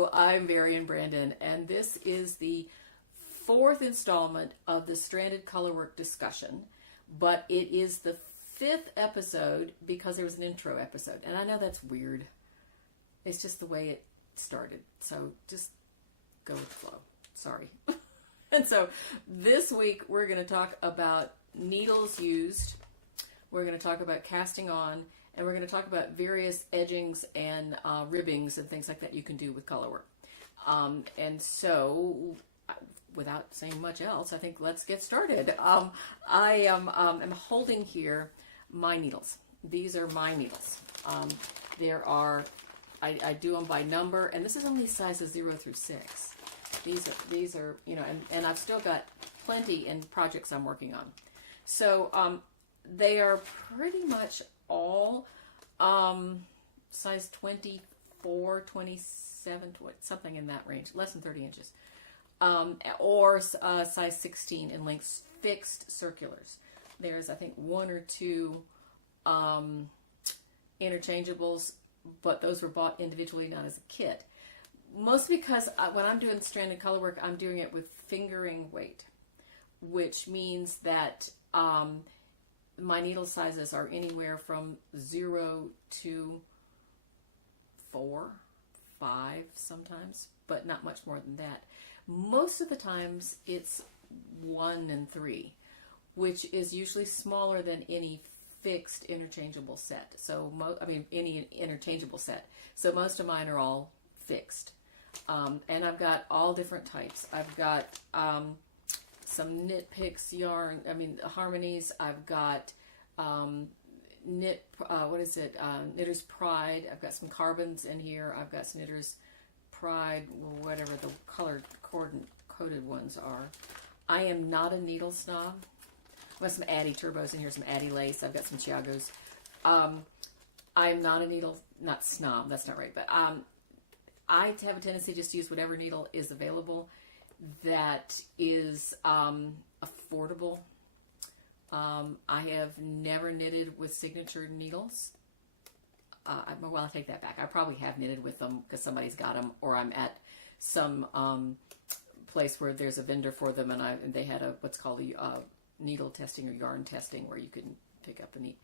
Hello, I'm Marian Brandon, and this is the fourth installment of the Stranded Colorwork discussion, but it is the fifth episode because there was an intro episode, and I know that's weird. It's just the way it started, so just go with the flow. Sorry. And so this week we're going to talk about needles used, we're going to talk about casting on, and we're going to talk about various edgings and ribbings and things like that you can do with colorwork. And so, without saying much else, I think let's get started. I am holding here my needles. These are my needles. There are, I do them by number, and this is only sizes 0 through 6. These are you know, and I've still got plenty in projects I'm working on. So they are pretty much all size 24, 27, something in that range, less than 30 inches, or size 16 in lengths, fixed circulars. There's, I think, 1 or 2 interchangeables, but those were bought individually, not as a kit. Mostly because when I'm doing stranded colorwork, I'm doing it with fingering weight, which means that my needle sizes are anywhere from 0 to 4, 5 sometimes, but not much more than that. Most of the times it's 1 and 3, which is usually smaller than any fixed interchangeable set. So, any interchangeable set. So most of mine are all fixed. And I've got all different types. I've got some knit picks yarn, harmonies. I've got Knitter's Pride. I've got some carbons in here. I've got some Knitter's Pride, whatever the colored coded ones are. I am not a needle snob. I've got some Addy Turbos in here, some Addy Lace. I've got some Chiagos. I am not a not snob, that's not right, but I have a tendency just to use whatever needle is available that is affordable. I have never knitted with signature needles. Well, I take that back. I probably have knitted with them because somebody's got them, or I'm at some place where there's a vendor for them, and they had what's called a needle testing or yarn testing where you can pick up the needle.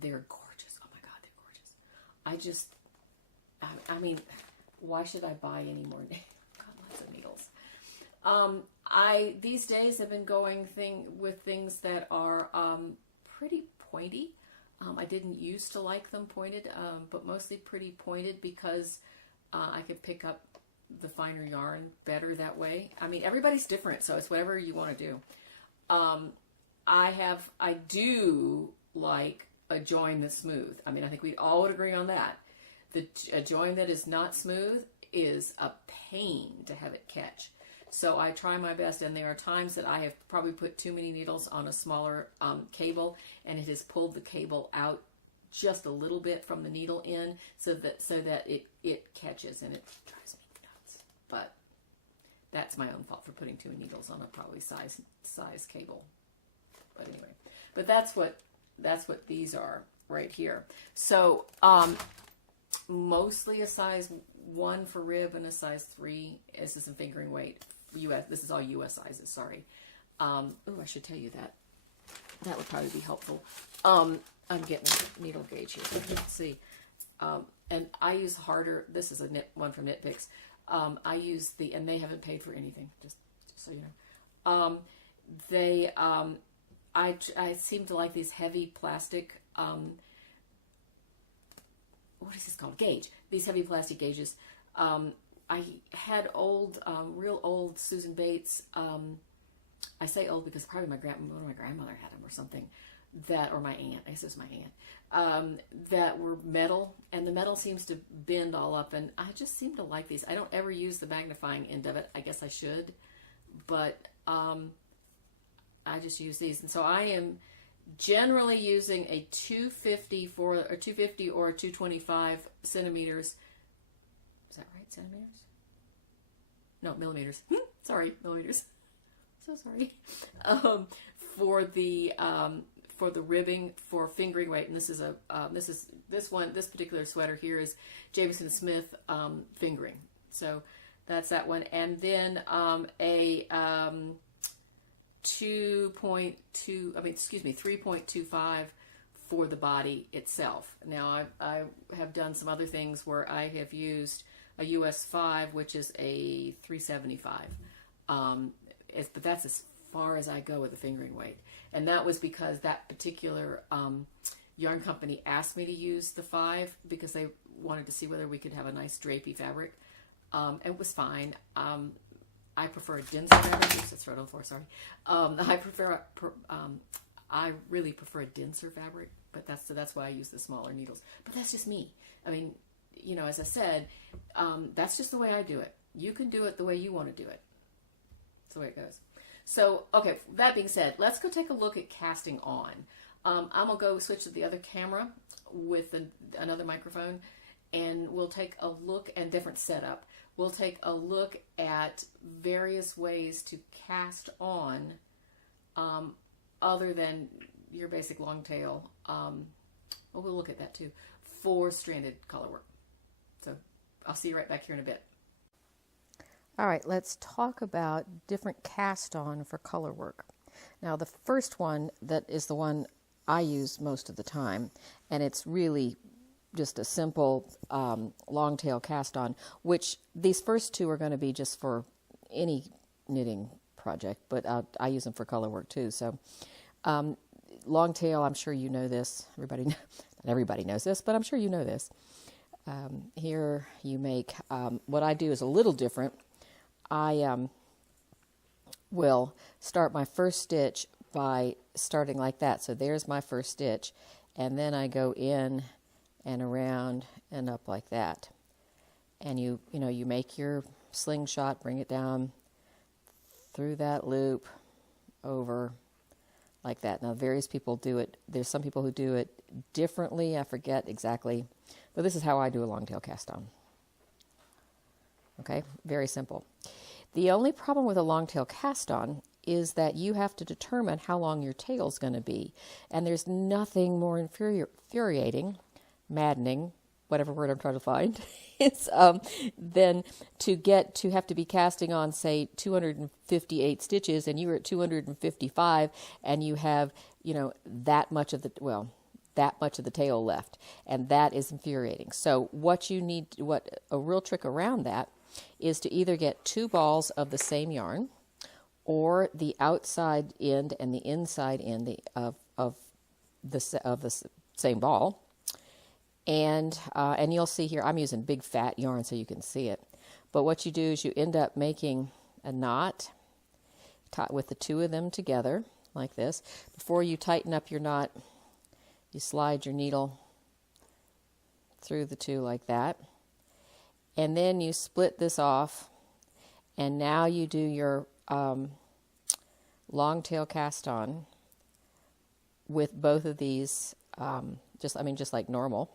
They're gorgeous. Oh my God, they're gorgeous. Why should I buy any more? Got lots of needles. I these days have been going with things that are pretty pointy. I didn't used to like them pointed, but mostly pretty pointed because I could pick up the finer yarn better that way. Everybody's different, so it's whatever you want to do. I do like a join that's smooth. I think we all would agree on that. A join that is not smooth is a pain to have it catch. So I try my best, and there are times that I have probably put too many needles on a smaller cable, and it has pulled the cable out just a little bit from the needle end, so that it catches, and it drives me nuts. But that's my own fault for putting too many needles on a probably size cable. But anyway, but that's what these are right here. So mostly a size 1 for rib and a size 3. This is in fingering weight. US. This is all US sizes. Sorry. I should tell you that. That would probably be helpful. I'm getting a needle gauge here. Let's see. And I use harder. This is one from Knit Picks. I use and they haven't paid for anything. Just so you know. I seem to like these heavy plastic. What is this called? Gauge. These heavy plastic gauges. I had real old Susan Bates. I say old because probably my grandmother had them or something. Or my aunt. I guess it was my aunt. That were metal, and the metal seems to bend all up, and I just seem to like these. I don't ever use the magnifying end of it. I guess I should, but I just use these, and so I am generally using a 250 or a 225 centimeters. Is that right? Centimeters? No, millimeters. Sorry, millimeters. So sorry. For the ribbing for fingering weight, and this is this particular sweater here is Jameson Smith fingering. So that's that one. And then a 3.25 for the body itself. Now I have done some other things where I have used a US 5, which is a 375. But that's as far as I go with the fingering weight. And that was because that particular yarn company asked me to use the 5 because they wanted to see whether we could have a nice drapey fabric. It was fine. I prefer a denser fabric. Oops, that's right on 4, sorry. I really prefer a denser fabric, but that's why I use the smaller needles. But that's just me. I mean, you know, as I said, that's just the way I do it. You can do it the way you want to do it. That's the way it goes. So, okay, that being said, let's go take a look at casting on. I'm going to go switch to the other camera with another microphone, and we'll take a look and different setup. We'll take a look at various ways to cast on other than your basic long tail. We'll look at that too for stranded colorwork. So I'll see you right back here in a bit. All right, let's talk about different cast on for colorwork. Now the first one that is the one I use most of the time, and it's really just a simple long tail cast on, which these first two are going to be just for any knitting project, but I use them for colorwork too. So long tail, I'm sure you know this. Not everybody knows this, but I'm sure you know this. Here you make, what I do is a little different. I will start my first stitch by starting like that. So there's my first stitch, and then I go in and around and up like that. And you make your slingshot, bring it down through that loop over like that. Now various people do it. There's some people who do it differently. I forget exactly, but this is how I do a long tail cast on. Okay, very simple. The only problem with a long tail cast on is that you have to determine how long your tail is going to be. And there's nothing more infuriating, maddening, whatever word I'm trying to find, is than to have to be casting on, say, 258 stitches, and you're at 255, and you have, that much of the tail left, and that is infuriating. So what a real trick around that is to either get 2 balls of the same yarn, or the outside end and the inside end of the same ball. And you'll see here, I'm using big fat yarn so you can see it. But what you do is you end up making a knot with the 2 of them together like this. Before you tighten up your knot, you slide your needle through the 2 like that. And then you split this off, and now you do your long tail cast on with both of these, just like normal.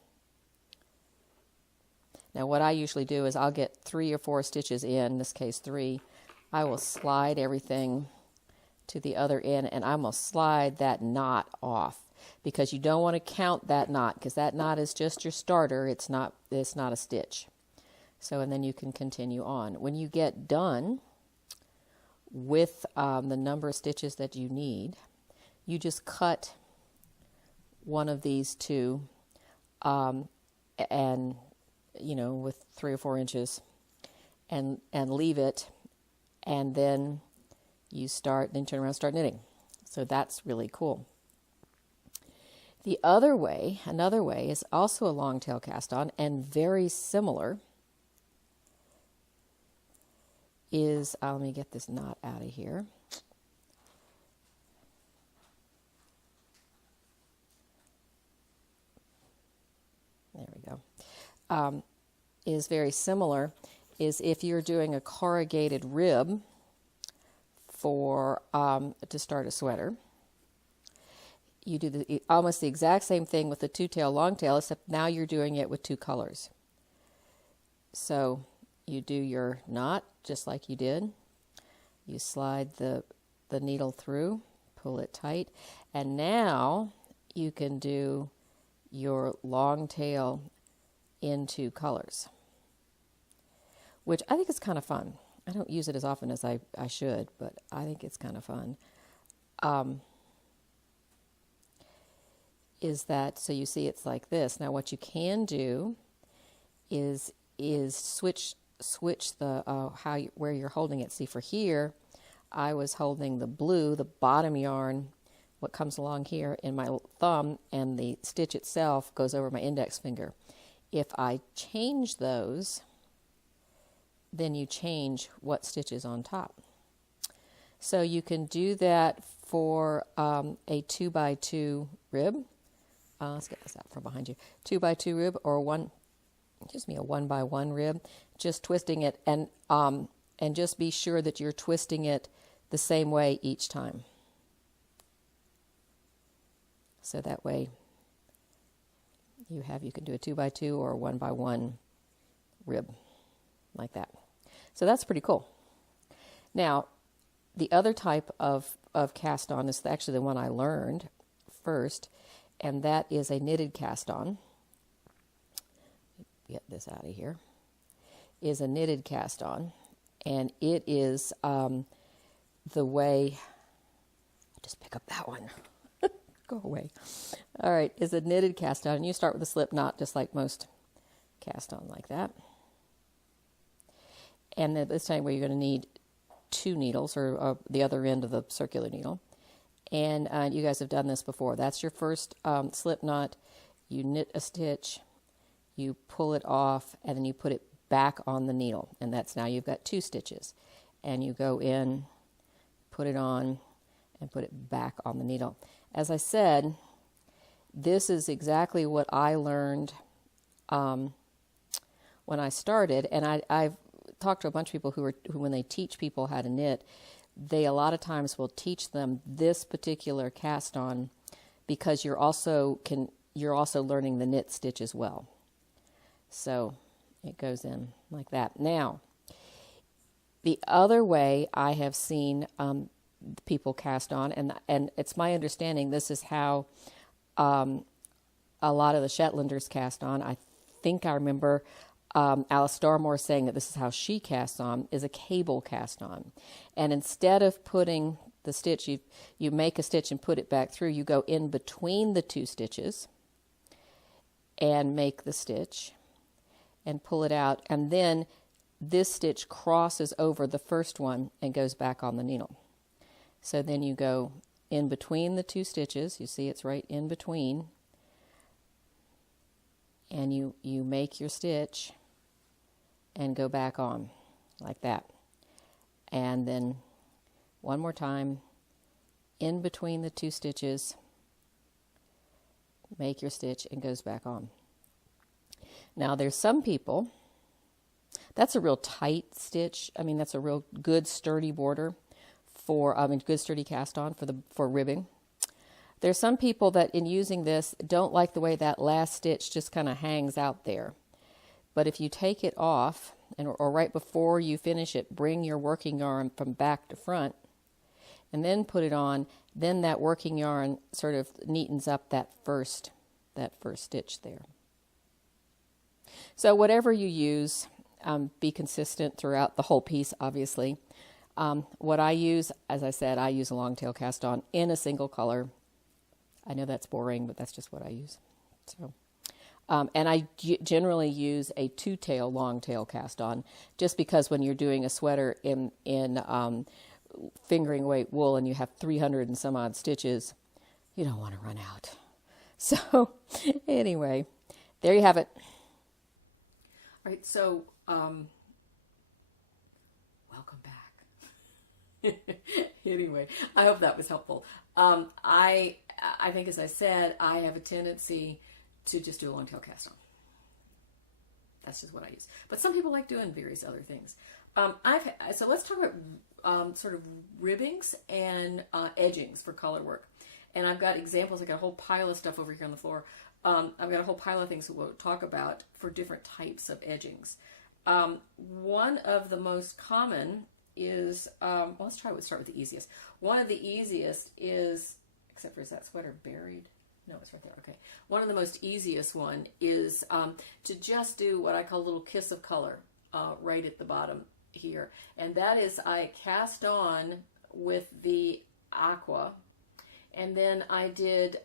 Now what I usually do is I'll get 3 or 4 stitches in this case 3. I will slide everything to the other end, and I'm going to slide that knot off, because you don't want to count that knot, because that knot is just your starter. It's not a stitch. So, and then you can continue on. When you get done with the number of stitches that you need, you just cut one of these 2 and with 3 or 4 inches and leave it, and then you turn around and start knitting. So that's really cool. Another way is also a long tail cast on, and very similar, is, let me get this knot out of here. There we go. Is very similar, is if you're doing a corrugated rib to start a sweater. You do almost the exact same thing with the 2-tail long tail, except now you're doing it with 2 colors. So you do your knot just like you did. You slide the needle through, pull it tight, and now you can do your long tail in 2 colors. which I think is kind of fun. I don't use it as often as I should, but I think it's kind of fun. Is that, so you see it's like this. Now what you can do is switch the where you're holding it. See, for here, I was holding the blue, the bottom yarn, what comes along here, in my thumb, and the stitch itself goes over my index finger. If I change those, then you change what stitch is on top. So you can do that for a 2x2 rib. Let's get this out from behind you. 2x2 rib, or a 1x1 rib. Just twisting it, and just be sure that you're twisting it the same way each time. So that way you can do a 2x2 or a 1x1 rib like that. So that's pretty cool. Now, the other type of cast on is actually the one I learned first, and that is a knitted cast on. Get this out of here. Is a knitted cast on, and it is the way. I'll just pick up that one. Go away. All right, is a knitted cast on, and you start with a slip knot just like most cast on, like that. And then this time where you're going to need 2 needles, or the other end of the circular needle. And you guys have done this before. That's your first slip knot. You knit a stitch, you pull it off, and then you put it back on the needle. And that's, now you've got 2 stitches. And you go in, put it on, and put it back on the needle. As I said, this is exactly what I learned when I started. And I've talked to a bunch of people who when they teach people how to knit, they a lot of times will teach them this particular cast on, because you're also learning the knit stitch as well. So it goes in like that. Now, the other way I have seen people cast on, and it's my understanding this is how a lot of the Shetlanders cast on. I think I remember Alice Starmore saying that this is how she casts on, is a cable cast on. And instead of putting the stitch, you make a stitch and put it back through, you go in between the 2 stitches and make the stitch and pull it out, and then this stitch crosses over the first one and goes back on the needle. So then you go in between the 2 stitches, you see it's right in between, and you make your stitch and go back on like that. And then one more time, in between the 2 stitches, make your stitch and goes back on. Now there's some people, that's a real tight stitch. I mean, that's a real good sturdy border for, good sturdy cast on for ribbing. There's some people that in using this don't like the way that last stitch just kind of hangs out there. But if you take it off, or right before you finish it, bring your working yarn from back to front, and then put it on, then that working yarn sort of neatens up that first stitch there. So whatever you use, be consistent throughout the whole piece, obviously. What I use, as I said, I use a long tail cast on in a single color. I know that's boring, but that's just what I use. So, and I generally use a 2-tail long tail cast on, just because when you're doing a sweater in fingering weight wool and you have 300 and some odd stitches, you don't want to run out. So anyway, there you have it. All right, so welcome back. Anyway, I hope that was helpful. I think, as I said, I have a tendency to just do a long tail cast on. That's just what I use. But some people like doing various other things. So let's talk about sort of ribbings and edgings for color work. And I've got examples. I've got a whole pile of stuff over here on the floor. I've got a whole pile of things that we'll talk about for different types of edgings. One of the most common is, let's start with the easiest. One of the easiest is, except for, is that sweater buried? No, it's right there. Okay. One of the most easiest one is to just do what I call a little kiss of color right at the bottom here. And that is, I cast on with the aqua, and then I did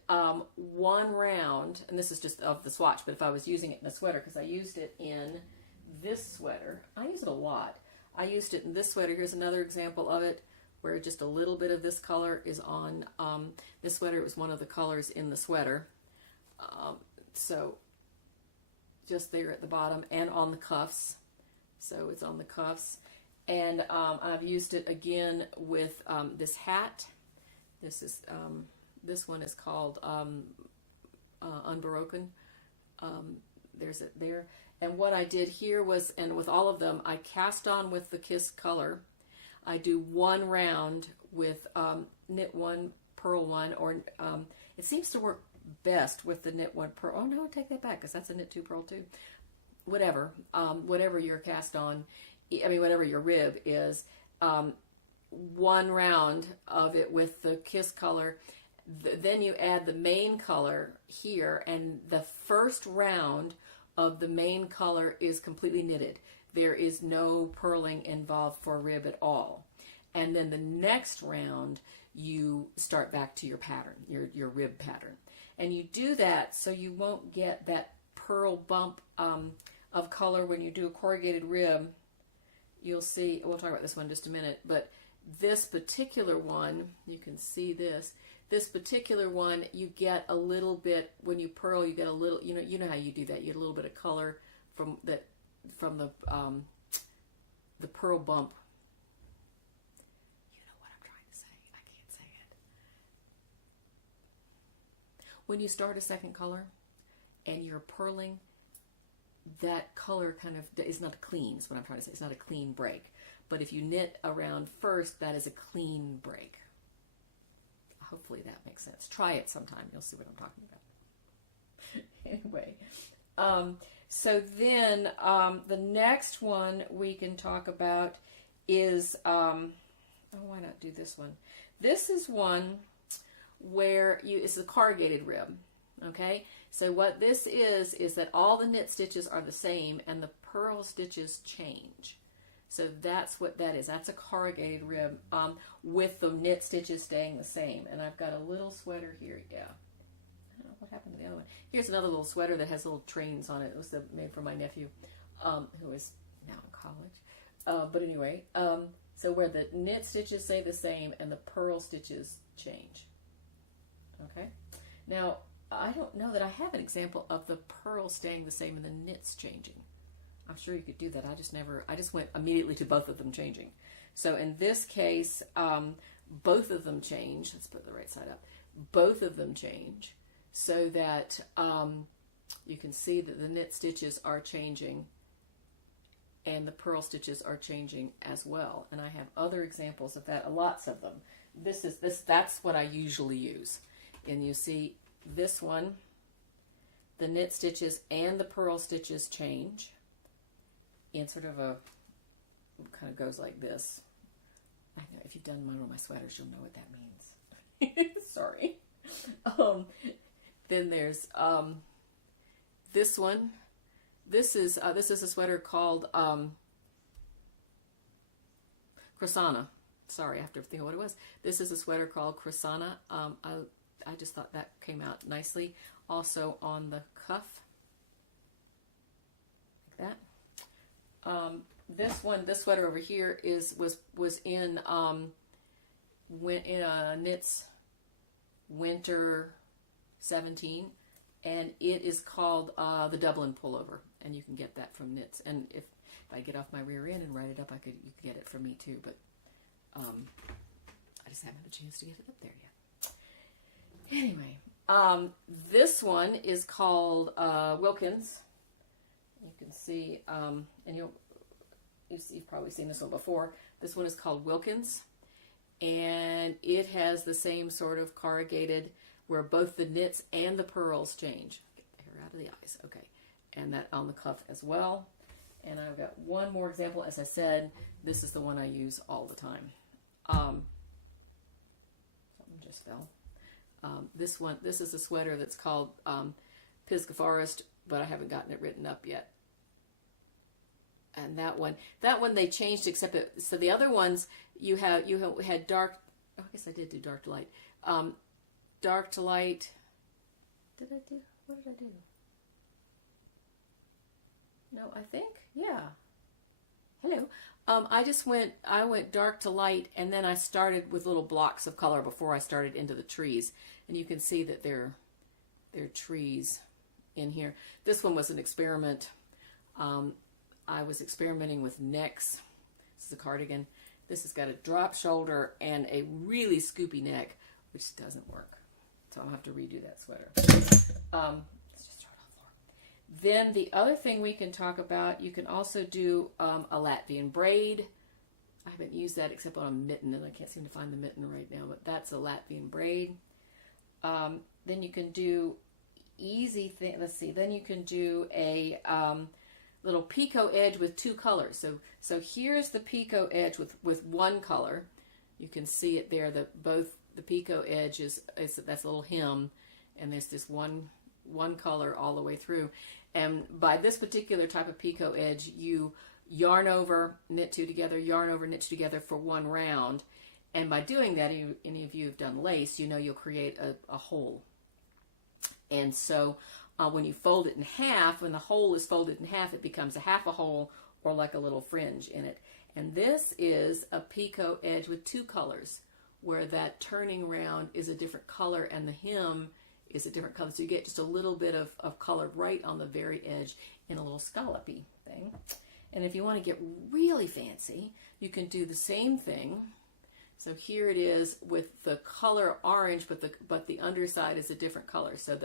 one round, and this is just of the swatch, but if I was using it in a sweater, because I used it in this sweater, I use it a lot. I used it in this sweater. Here's another example of it, where just a little bit of this color is on this sweater. It was one of the colors in the sweater. So just there at the bottom and on the cuffs. So it's on the cuffs. And I've used it again with this hat. This one is called Unbroken. There's it there. And what I did here was, and with all of them, I cast on with the Kiss color. I do one round with knit one, purl one, or it seems to work best with the knit one, purl. Oh no, I take that back, because that's a knit two, purl two. Whatever, whatever your cast on, I mean, whatever your rib is, one round of it with the Kiss color. Then you add the main color here, and the first round of the main color is completely knitted. There is no purling involved for rib at all. And then the next round, you start back to your pattern, your rib pattern. And you do that so you won't get that purl bump of color when you do a corrugated rib. You'll see, we'll talk about this one in just a minute, but this particular one, you can see this. This particular one, you get a little bit, when you purl, you get a little, you know how you do that. You get a little bit of color from the purl bump. You know what I'm trying to say. I can't say it. When you start a second color and you're purling, that color kind of is not clean, is what I'm trying to say. It's not a clean break. But if you knit around first, that is a clean break. Hopefully that makes sense. Try it sometime. You'll see what I'm talking about. Anyway, so then the next one we can talk about is, why not do this one? This is one where it's a corrugated rib. Okay, so what this is that all the knit stitches are the same and the purl stitches change. So that's what that is. That's a corrugated rib with the knit stitches staying the same. And I've got a little sweater here. Yeah. I don't know what happened to the other one. Here's another little sweater that has little trains on it. It was made for my nephew, who is now in college. But anyway, so where the knit stitches stay the same and the purl stitches change. Okay. Now, I don't know that I have an example of the purl staying the same and the knits changing. I'm sure you could do that. I just went immediately to both of them changing. So in this case, both of them change. Let's put the right side up. Both of them change so that you can see that the knit stitches are changing and the purl stitches are changing as well. And I have other examples of that, lots of them. That's what I usually use. And you see this one, the knit stitches and the purl stitches change. In sort of a, kind of goes like this. I know if you've done one of my sweaters, you'll know what that means. Sorry. Then there's this one. This is a sweater called Croissana. Sorry, I have to think of what it was. This is a sweater called Croissana. I just thought that came out nicely. Also on the cuff, like that. This sweater over here was in Knits Winter 17, and it is called the Dublin Pullover, and you can get that from Knits. And if I get off my rear end and write it up, you could get it from me too. But I just haven't had a chance to get it up there yet. Anyway, this one is called Wilkins. You can see, and you've probably seen this one before. This one is called Wilkins, and it has the same sort of corrugated where both the knits and the purls change. Get the hair out of the eyes. Okay, and that on the cuff as well. And I've got one more example. As I said, this is the one I use all the time. Something just fell. This is a sweater that's called Pisgah Forest, but I haven't gotten it written up yet. and that one they changed, except so the other ones you had dark. Oh, I guess I did do dark to light. Dark to light. What did I do? No, I think, yeah. Hello. I went dark to light, and then I started with little blocks of color before I started into the trees. And you can see that they're trees in here. This one was an experiment. I was experimenting with necks. This is a cardigan. This has got a drop shoulder and a really scoopy neck, which doesn't work. So I'll have to redo that sweater. Let's just throw it on the floor. Then the other thing we can talk about, you can also do a Latvian braid. I haven't used that except on a mitten, and I can't seem to find the mitten right now, but that's a Latvian braid. Then you can do easy thing. Let's see. Then you can do a little picot edge with two colors. So here's the picot edge with one color. You can see it there. Both the picot edge is that's a little hem, and there's this one color all the way through. And by this particular type of picot edge, you yarn over, knit two together, yarn over, knit two together for one round. And by doing that, any of you have done lace, you know you'll create a hole. And so when you fold it in half, when the hole is folded in half, it becomes a half a hole or like a little fringe in it. And this is a picot edge with two colors, where that turning round is a different color and the hem is a different color. So you get just a little bit of color right on the very edge in a little scallopy thing. And if you want to get really fancy, you can do the same thing. So here it is with the color orange, but the underside is a different color. So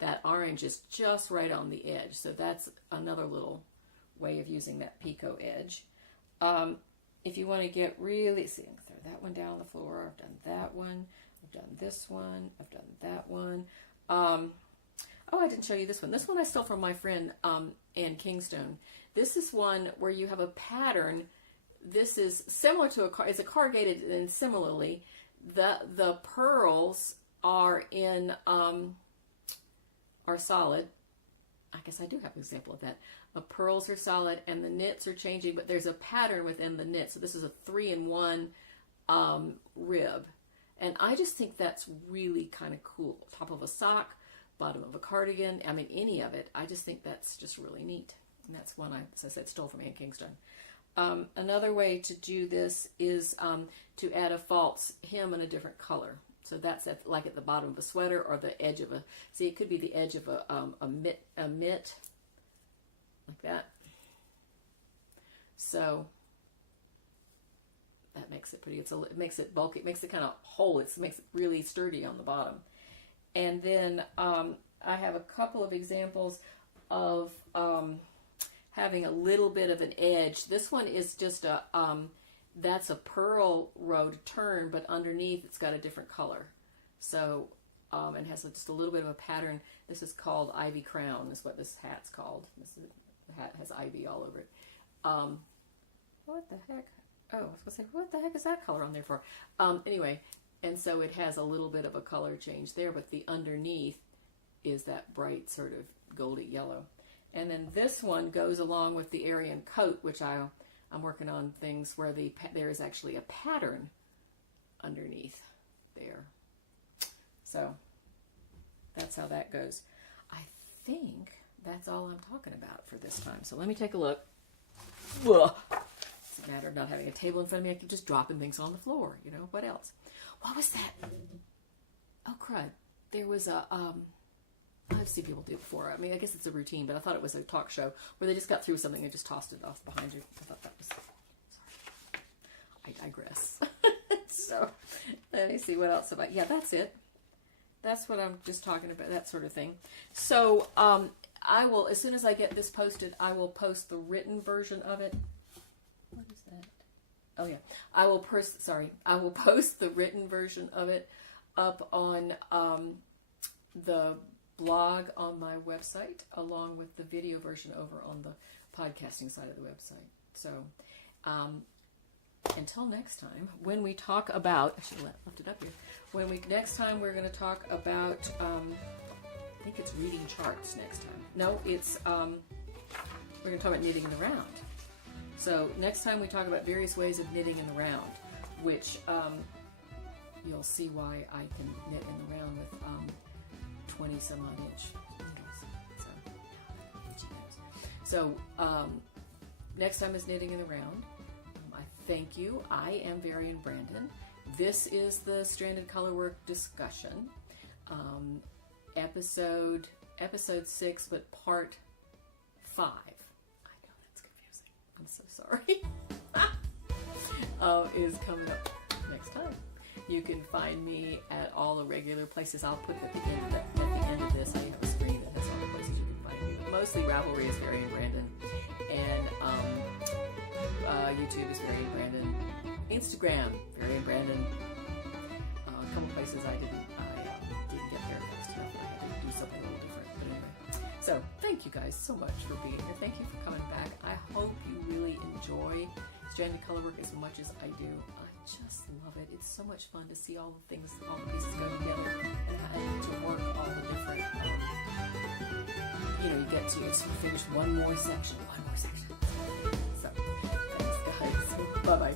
that orange is just right on the edge. So that's another little way of using that picot edge. If you want to get really, see, I'm going to throw that one down on the floor. I've done that one. I've done this one. I've done that one. Oh, I didn't show you this one. This one I stole from my friend Ann Kingstone. This is one where you have a pattern. This is similar to it's a corrugated, and similarly, the pearls are solid. I guess I do have an example of that. The pearls are solid and the knits are changing, but there's a pattern within the knit. So this is a 3-in-1 rib. And I just think that's really kind of cool. Top of a sock, bottom of a cardigan, I mean, any of it. I just think that's just really neat. And that's one as I said, stole from Ann Kingston. Another way to do this is to add a false hem in a different color. So that's like at the bottom of a sweater or the edge of it could be the edge of a mitt, like that. So that makes it pretty. It makes it bulky. It makes it kind of whole. It makes it really sturdy on the bottom. And then I have a couple of examples of having a little bit of an edge. This one is just that's a pearl row to turn, but underneath it's got a different color. So it has just a little bit of a pattern. This is called Ivy Crown, is what this hat's called. The hat has ivy all over it. What the heck? Oh, I was going to say, what the heck is that color on there for? Anyway, and so it has a little bit of a color change there, but the underneath is that bright sort of goldy yellow. And then this one goes along with the Aryan coat, which I'm working on things where there is actually a pattern underneath there. So that's how that goes. I think that's all I'm talking about for this time. So let me take a look. Ugh. It's a matter of not having a table in front of me. I keep just dropping things on the floor. You know, what else? What was that? Oh, crud. There was a... I've seen people do it before. I mean, I guess it's a routine, but I thought it was a talk show where they just got through something and just tossed it off behind you. I thought that was... Sorry. I digress. So, let me see what else about... Yeah, that's it. That's what I'm just talking about, that sort of thing. So, I will, as soon as I get this posted, I will post the written version of it. What is that? Oh, yeah. I will post the written version of it up on the blog on my website, along with the video version over on the podcasting side of the website. So, until next time, when we talk about, I should have left it up here. Next time we're going to talk about, I think it's reading charts next time. No, it's, we're going to talk about knitting in the round. So next time we talk about various ways of knitting in the round, which you'll see why I can knit in the round with 20 some odd inch needles. So next time is knitting in the round. I thank you. I am Varian Brandon. This is the Stranded Colorwork discussion, episode 6, but part 5. I know that's confusing. I'm so sorry. Is coming up next time. You can find me at all the regular places. I'll put at the end of this. I have a screen that has all the places you can find me. But mostly Ravelry is Varian Brandon, and YouTube is Varian Brandon. Instagram, Varian Brandon. A couple places I didn't get there fast enough. I had to do something a little different. But anyway, so thank you guys so much for being here. Thank you for coming back. I hope you really enjoy Stranded Colorwork as much as I do. I just love it. It's so much fun to see all the things, all the pieces go together, and to work all the different. You get to finish one more section. So, thanks guys. Bye bye.